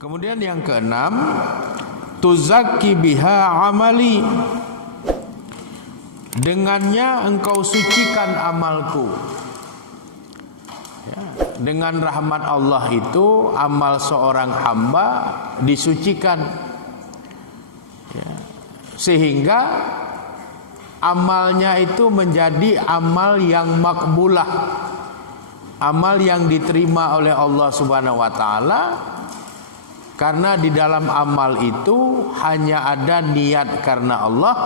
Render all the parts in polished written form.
Kemudian yang keenam, tuzakki biha amali. Dengannya engkau sucikan amalku. Ya, dengan rahmat Allah itu amal seorang hamba disucikan. Ya, sehingga amalnya itu menjadi amal yang makbulah, amal yang diterima oleh Allah Subhanahu wa taala. Karena di dalam amal itu hanya ada niat karena Allah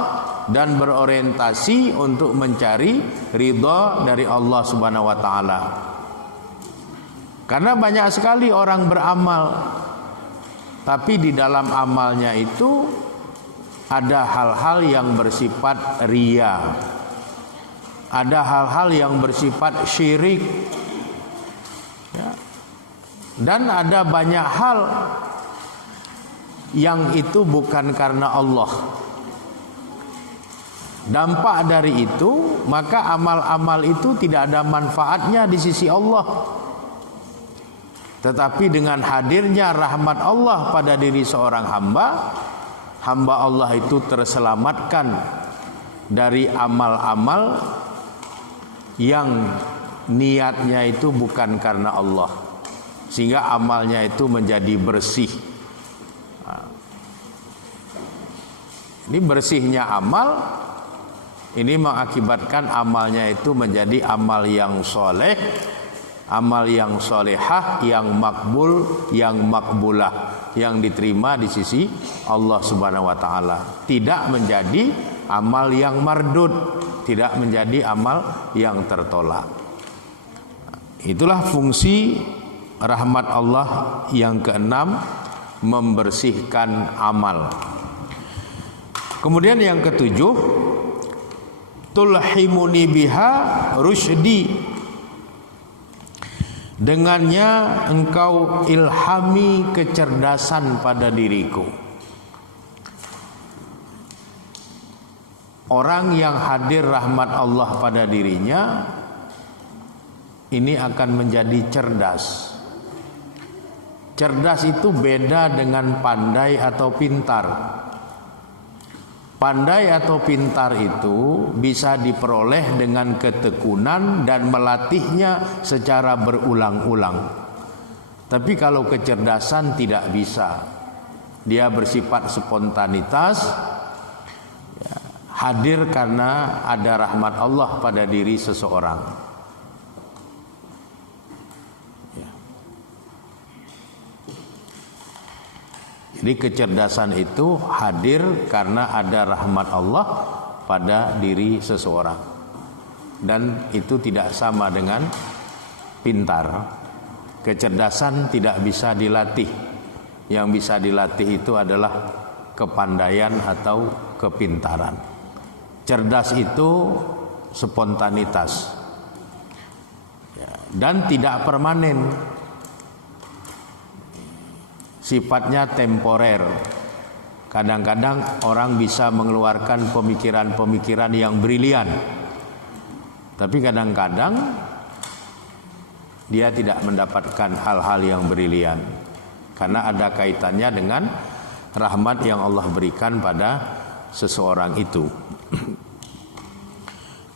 dan berorientasi untuk mencari ridha dari Allah Subhanahu wa taala. Karena banyak sekali orang beramal, tapi di dalam amalnya itu ada hal-hal yang bersifat riya, ada hal-hal yang bersifat syirik, ya. Dan ada banyak hal yang itu bukan karena Allah. Dampak dari itu, maka amal-amal itu tidak ada manfaatnya di sisi Allah. Tetapi dengan hadirnya rahmat Allah pada diri seorang hamba, hamba Allah itu terselamatkan dari amal-amal yang niatnya itu bukan karena Allah, sehingga amalnya itu menjadi bersih. Ini bersihnya amal, ini mengakibatkan amalnya itu menjadi amal yang soleh, amal yang solehah, yang makbul, yang makbulah, yang diterima di sisi Allah Subhanahu wa taala. Tidak menjadi amal yang mardud, tidak menjadi amal yang tertolak. Itulah fungsi rahmat Allah yang keenam, membersihkan amal. Kemudian yang ketujuh, tulhimuni biha rusydi. Dengannya engkau ilhami kecerdasan pada diriku. Orang yang hadir rahmat Allah pada dirinya ini akan menjadi cerdas. Cerdas itu beda dengan pandai atau pintar. Pandai atau pintar itu bisa diperoleh dengan ketekunan dan melatihnya secara berulang-ulang. Tapi kalau kecerdasan tidak bisa. Dia bersifat spontanitas, ya, hadir karena ada rahmat Allah pada diri seseorang. Ya. Jadi kecerdasan itu hadir karena ada rahmat Allah pada diri seseorang. Dan itu tidak sama dengan pintar. Kecerdasan tidak bisa dilatih. Yang bisa dilatih itu adalah kepandaian atau kepintaran. Cerdas itu spontanitas, ya, dan tidak permanen. Sifatnya temporer. Kadang-kadang orang bisa mengeluarkan pemikiran-pemikiran yang brilian, tapi kadang-kadang dia tidak mendapatkan hal-hal yang brilian, karena ada kaitannya dengan rahmat yang Allah berikan pada seseorang itu.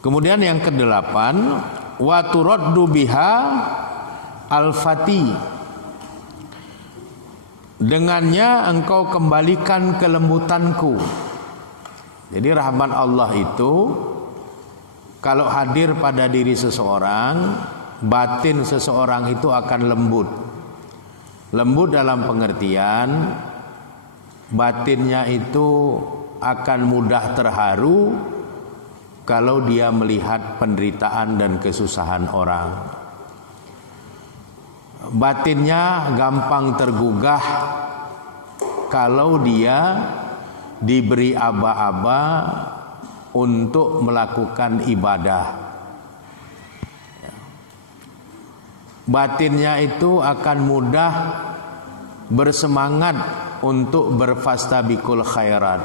Kemudian yang kedelapan, wa turaddu biha al-fati. Dengannya engkau kembalikan kelembutanku. Jadi rahmat Allah itu kalau hadir pada diri seseorang, batin seseorang itu akan lembut. Lembut dalam pengertian batinnya itu akan mudah terharu kalau dia melihat penderitaan dan kesusahan orang. Batinnya gampang tergugah kalau dia diberi aba-aba untuk melakukan ibadah. Batinnya itu akan mudah bersemangat untuk berfastabiqul khairat.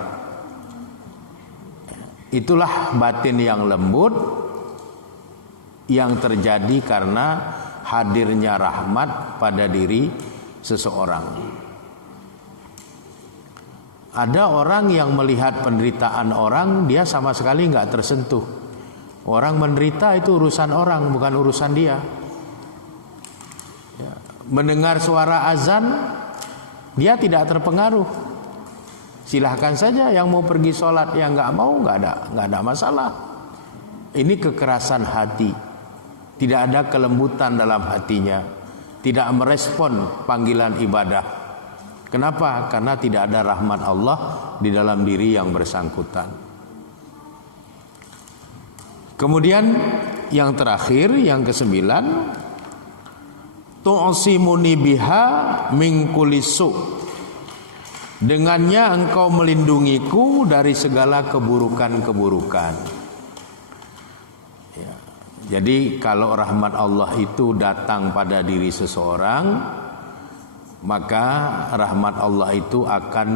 Itulah batin yang lembut yang terjadi karena hadirnya rahmat pada diri seseorang. Ada orang yang melihat penderitaan orang, dia sama sekali nggak tersentuh. Orang menderita itu urusan orang, bukan urusan dia. Ya. Mendengar suara azan, dia tidak terpengaruh. Silahkan saja yang mau pergi sholat, yang nggak mau nggak ada masalah. Ini kekerasan hati, tidak ada kelembutan dalam hatinya, tidak merespon panggilan ibadah. Kenapa? Karena tidak ada rahmat Allah di dalam diri yang bersangkutan. Kemudian yang terakhir, yang ke-9, tu'simuni biha min kulli su'. Dengannya engkau melindungiku dari segala keburukan-keburukan. Ya. Jadi kalau rahmat Allah itu datang pada diri seseorang, maka rahmat Allah itu akan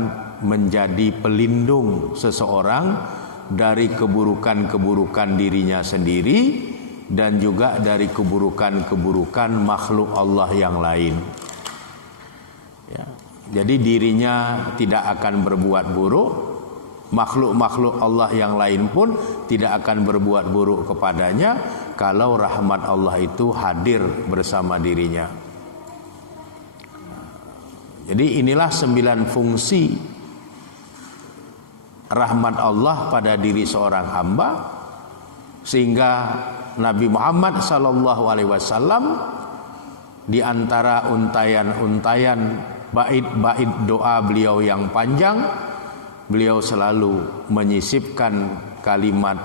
menjadi pelindung seseorang dari keburukan-keburukan dirinya sendiri dan juga dari keburukan-keburukan makhluk Allah yang lain. Ya. Jadi dirinya tidak akan berbuat buruk, makhluk-makhluk Allah yang lain pun tidak akan berbuat buruk kepadanya kalau rahmat Allah itu hadir bersama dirinya. Jadi inilah 9 fungsi rahmat Allah pada diri seorang hamba, sehingga Nabi Muhammad SAW di antara untayan-untayan bait-bait doa beliau yang panjang, beliau selalu menyisipkan kalimat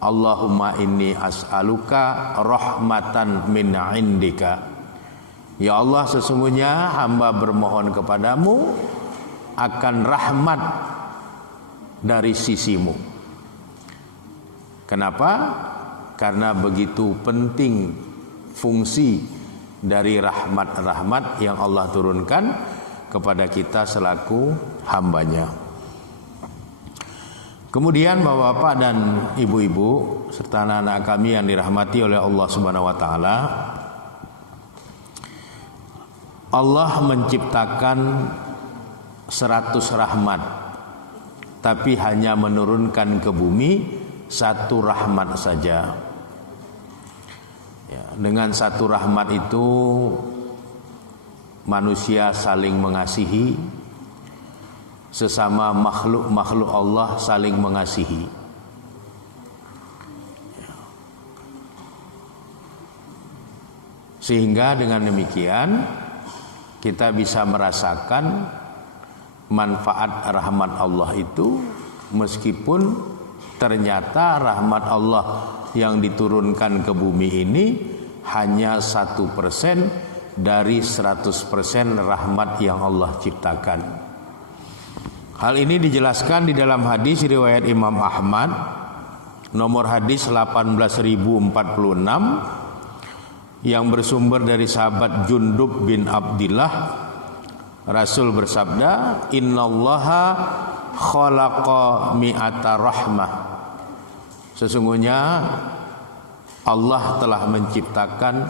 Allahumma inni as'aluka rahmatan min indika. Ya Allah, sesungguhnya hamba bermohon kepadamu akan rahmat dari sisimu. Kenapa? Karena begitu penting fungsi dari rahmat-rahmat yang Allah turunkan kepada kita selaku hambanya. Kemudian Bapak-bapak dan Ibu-ibu serta anak-anak kami yang dirahmati oleh Allah Subhanahu wa taala, Allah menciptakan 100 rahmat, tapi hanya menurunkan ke bumi 1 rahmat saja. Ya, dengan 1 rahmat itu manusia saling mengasihi, sesama makhluk-makhluk Allah saling mengasihi. Ya. Sehingga dengan demikian kita bisa merasakan manfaat rahmat Allah itu, meskipun ternyata rahmat Allah yang diturunkan ke bumi ini hanya 1% dari 100% rahmat yang Allah ciptakan. Hal ini dijelaskan di dalam hadis riwayat Imam Ahmad nomor hadis 18.046 yang bersumber dari sahabat Jundub bin Abdillah. Rasul bersabda, innallaha khalaqa mi'ata rahmah. Sesungguhnya Allah telah menciptakan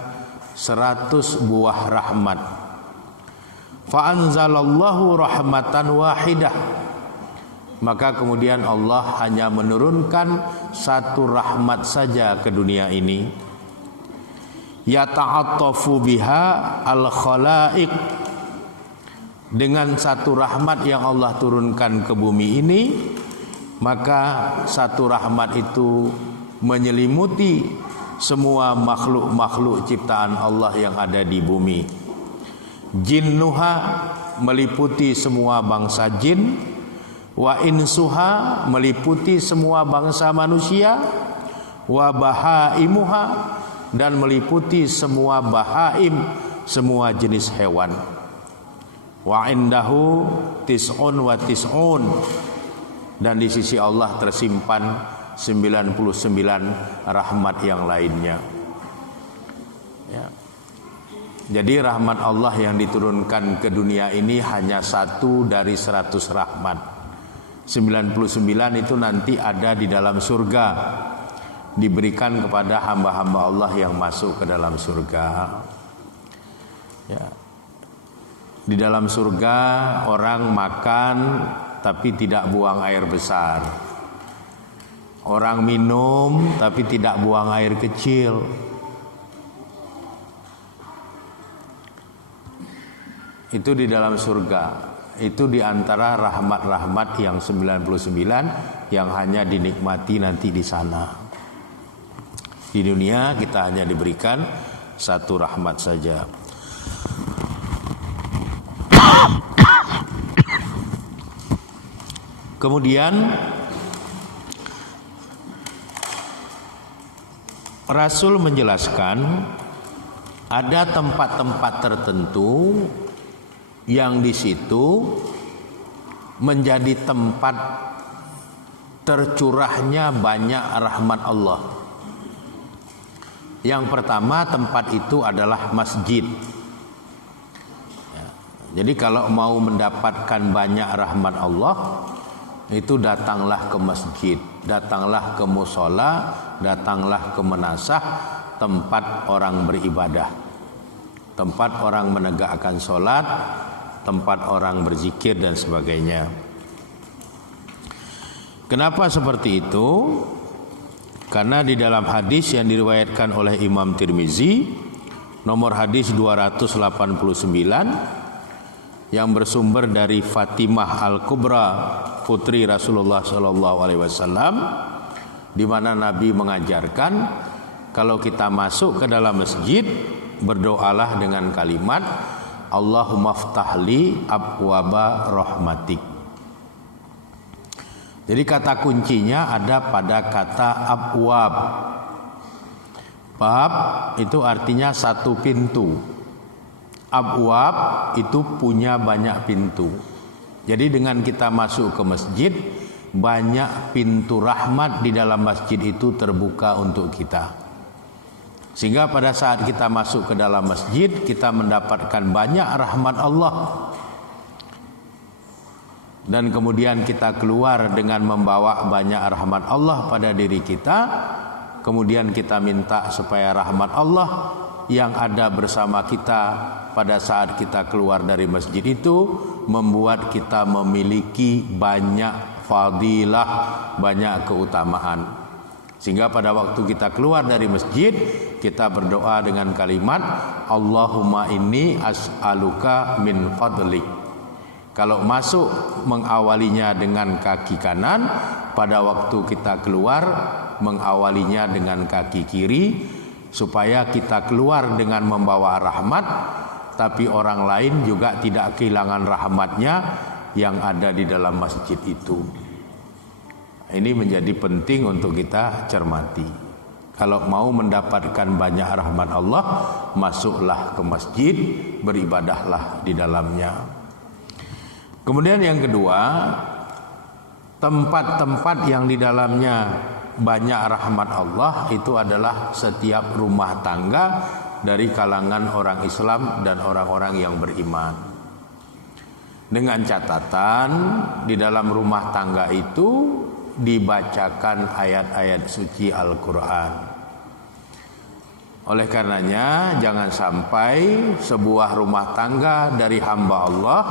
100 buah rahmat. Fa anzalallahu rahmatan wahidah. Maka kemudian Allah hanya menurunkan 1 rahmat saja ke dunia ini. Yata'attafu biha al-khalaiq. Dengan 1 rahmat yang Allah turunkan ke bumi ini, maka 1 rahmat itu menyelimuti semua makhluk-makhluk ciptaan Allah yang ada di bumi. Jinnuha meliputi semua bangsa jin, wa insuha meliputi semua bangsa manusia, wa bahaimuha dan meliputi semua bahaim, semua jenis hewan. Wa indahu tis'un wa tis'un, dan di sisi Allah tersimpan 99 rahmat yang lainnya. Ya. Jadi rahmat Allah yang diturunkan ke dunia ini hanya 1 dari 100 rahmat. 99 itu nanti ada di dalam surga, diberikan kepada hamba-hamba Allah yang masuk ke dalam surga. Ya. Di dalam surga orang makan tapi tidak buang air besar. Orang minum tapi tidak buang air kecil. Itu di dalam surga. Itu di antara rahmat-rahmat yang 99 yang hanya dinikmati nanti di sana. Di dunia kita hanya diberikan satu rahmat saja. Kemudian Rasul menjelaskan ada tempat-tempat tertentu yang di situ menjadi tempat tercurahnya banyak rahmat Allah. Yang pertama tempat itu adalah masjid. Jadi kalau mau mendapatkan banyak rahmat Allah, itu datanglah ke masjid, datanglah ke musola, datanglah ke menasah, tempat orang beribadah, tempat orang menegakkan sholat, tempat orang berzikir dan sebagainya. Kenapa seperti itu? Karena di dalam hadis yang diriwayatkan oleh Imam Tirmizi, nomor hadis 289, yang bersumber dari Fatimah Al-Kubra, putri Rasulullah SAW, di mana Nabi mengajarkan kalau kita masuk ke dalam masjid, berdoalah dengan kalimat Allahumma ftahli abwaba rahmatik. Jadi kata kuncinya ada pada kata abwab. Bab itu artinya satu pintu. Abwab itu punya banyak pintu. Jadi dengan kita masuk ke masjid, banyak pintu rahmat di dalam masjid itu terbuka untuk kita. Sehingga pada saat kita masuk ke dalam masjid, kita mendapatkan banyak rahmat Allah. Dan kemudian kita keluar dengan membawa banyak rahmat Allah pada diri kita. Kemudian kita minta supaya rahmat Allah yang ada bersama kita pada saat kita keluar dari masjid itu membuat kita memiliki banyak fadilah, banyak keutamaan. Sehingga pada waktu kita keluar dari masjid, kita berdoa dengan kalimat Allahumma inni as'aluka min fadlik. Kalau masuk mengawalinya dengan kaki kanan, pada waktu kita keluar mengawalinya dengan kaki kiri, supaya kita keluar dengan membawa rahmat, tapi orang lain juga tidak kehilangan rahmatnya yang ada di dalam masjid itu. Ini menjadi penting untuk kita cermati. Kalau mau mendapatkan banyak rahmat Allah, masuklah ke masjid, beribadahlah di dalamnya. Kemudian yang kedua, tempat-tempat yang di dalamnya banyak rahmat Allah itu adalah setiap rumah tangga dari kalangan orang Islam dan orang-orang yang beriman. Dengan catatan di dalam rumah tangga itu dibacakan ayat-ayat suci Al-Quran. Oleh karenanya jangan sampai sebuah rumah tangga dari hamba Allah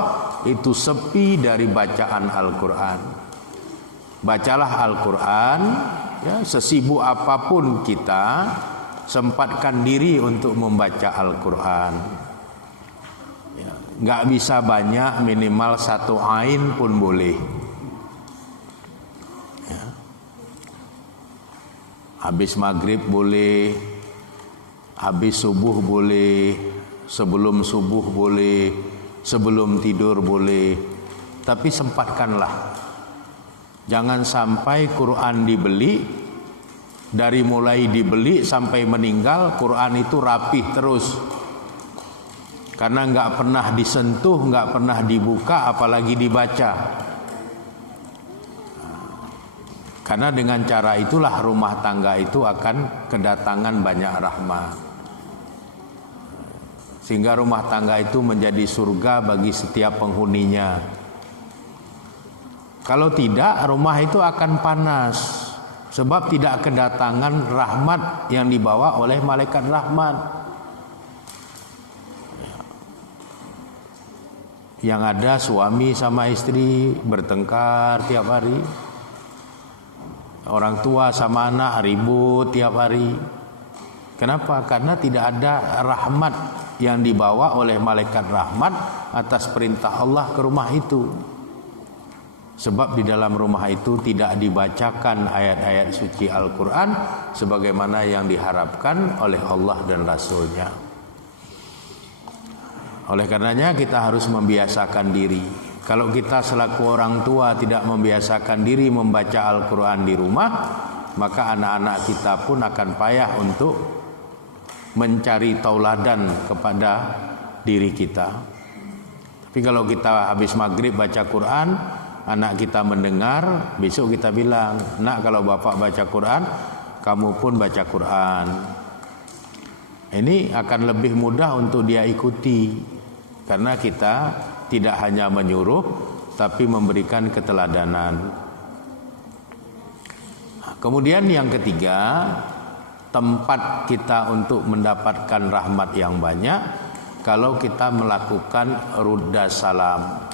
itu sepi dari bacaan Al-Quran. Bacalah Al-Quran, ya, sesibuk apapun kita, sempatkan diri untuk membaca Al-Quran. Ya, nggak bisa banyak, minimal 1 ain pun boleh. Habis maghrib boleh, habis subuh boleh, sebelum subuh boleh, sebelum tidur boleh. Tapi sempatkanlah. Jangan sampai Quran dibeli, dari mulai dibeli sampai meninggal Quran itu rapih terus. Karena nggak pernah disentuh, nggak pernah dibuka, apalagi dibaca. Karena dengan cara itulah rumah tangga itu akan kedatangan banyak rahmat. Sehingga rumah tangga itu menjadi surga bagi setiap penghuninya. Kalau tidak, rumah itu akan panas. Sebab tidak kedatangan rahmat yang dibawa oleh malaikat rahmat. Yang ada suami sama istri bertengkar tiap hari. Orang tua sama anak ribut tiap hari. Kenapa? Karena tidak ada rahmat yang dibawa oleh malaikat rahmat atas perintah Allah ke rumah itu. Sebab di dalam rumah itu tidak dibacakan ayat-ayat suci Al-Quran sebagaimana yang diharapkan oleh Allah dan Rasul-Nya. Oleh karenanya kita harus membiasakan diri. Kalau kita selaku orang tua tidak membiasakan diri membaca Al-Quran di rumah, maka anak-anak kita pun akan payah untuk mencari tauladan kepada diri kita. Tapi kalau kita habis maghrib baca Quran, anak kita mendengar, besok kita bilang, nak kalau bapak baca Quran, kamu pun baca Quran. Ini akan lebih mudah untuk dia ikuti, karena kita tidak hanya menyuruh, tapi memberikan keteladanan. Kemudian yang ketiga, tempat kita untuk mendapatkan rahmat yang banyak, kalau kita melakukan rudda salam.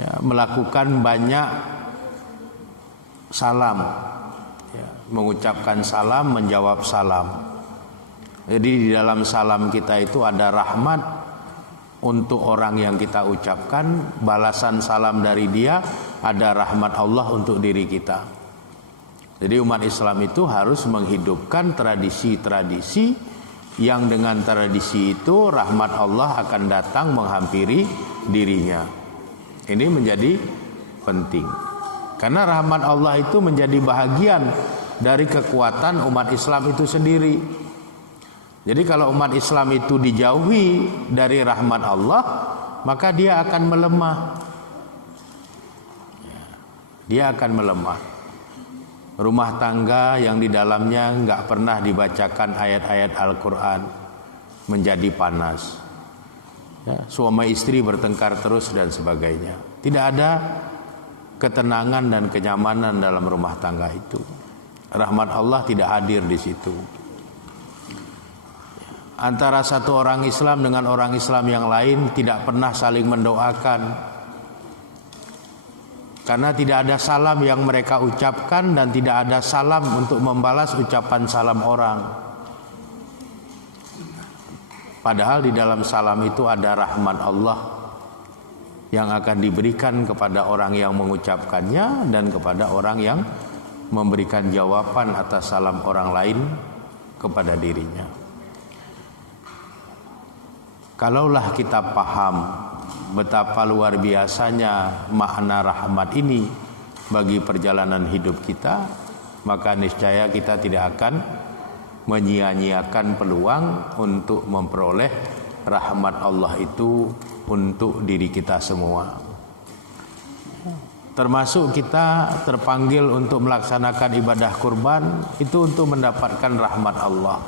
Ya, melakukan banyak salam, ya, mengucapkan salam, menjawab salam. Jadi di dalam salam kita itu ada rahmat untuk orang yang kita ucapkan, balasan salam dari dia, ada rahmat Allah untuk diri kita. Jadi umat Islam itu harus menghidupkan tradisi-tradisi yang dengan tradisi itu rahmat Allah akan datang menghampiri dirinya. Ini menjadi penting. Karena rahmat Allah itu menjadi bahagian dari kekuatan umat Islam itu sendiri. Jadi kalau umat Islam itu dijauhi dari rahmat Allah, maka dia akan melemah. Dia akan melemah. Rumah tangga yang di dalamnya enggak pernah dibacakan ayat-ayat Al-Quran menjadi panas. Ya, suami istri bertengkar terus dan sebagainya. Tidak ada ketenangan dan kenyamanan dalam rumah tangga itu. Rahmat Allah tidak hadir di situ. Antara satu orang Islam dengan orang Islam yang lain tidak pernah saling mendoakan, karena tidak ada salam yang mereka ucapkan dan tidak ada salam untuk membalas ucapan salam orang. Padahal di dalam salam itu ada rahmat Allah yang akan diberikan kepada orang yang mengucapkannya dan kepada orang yang memberikan jawaban atas salam orang lain kepada dirinya. Kalaulah kita paham betapa luar biasanya makna rahmat ini bagi perjalanan hidup kita, maka niscaya kita tidak akan menyia-nyiakan peluang untuk memperoleh rahmat Allah itu untuk diri kita semua. Termasuk kita terpanggil untuk melaksanakan ibadah kurban itu untuk mendapatkan rahmat Allah,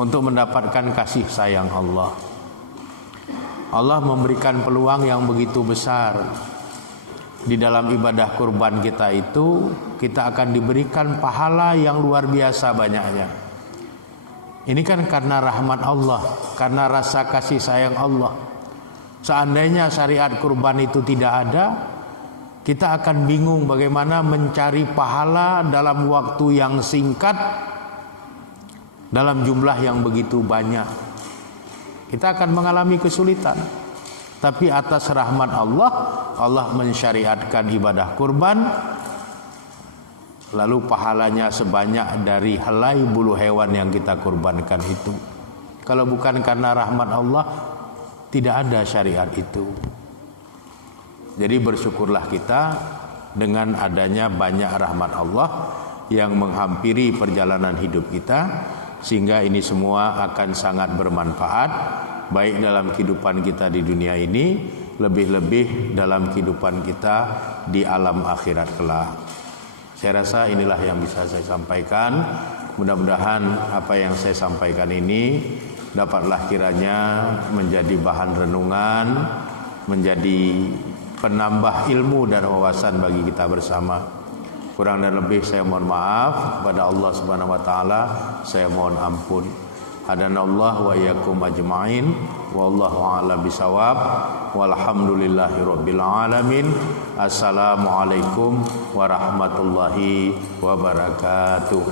untuk mendapatkan kasih sayang Allah. Allah memberikan peluang yang begitu besar. Di dalam ibadah kurban kita itu, kita akan diberikan pahala yang luar biasa banyaknya. Ini kan karena rahmat Allah, karena rasa kasih sayang Allah. Seandainya syariat kurban itu tidak ada, kita akan bingung bagaimana mencari pahala dalam waktu yang singkat, dalam jumlah yang begitu banyak. Kita akan mengalami kesulitan. Tapi atas rahmat Allah, Allah mensyariatkan ibadah kurban, lalu pahalanya sebanyak dari helai bulu hewan yang kita kurbankan itu. Kalau bukan karena rahmat Allah, tidak ada syariat itu. Jadi bersyukurlah kita dengan adanya banyak rahmat Allah yang menghampiri perjalanan hidup kita, sehingga ini semua akan sangat bermanfaat baik dalam kehidupan kita di dunia ini, lebih-lebih dalam kehidupan kita di alam akhirat kelak. Saya rasa inilah yang bisa saya sampaikan. Mudah-mudahan apa yang saya sampaikan ini dapatlah kiranya menjadi bahan renungan, menjadi penambah ilmu dan wawasan bagi kita bersama. Kurang dan lebih saya mohon maaf kepada Allah Subhanahu wa taala, saya mohon ampun. Hadanallahu wa iyyakum ajma'in. Wallahu a'lam bisawab. Walhamdulillahi rabbil alamin. Assalamualaikum warahmatullahi wabarakatuh.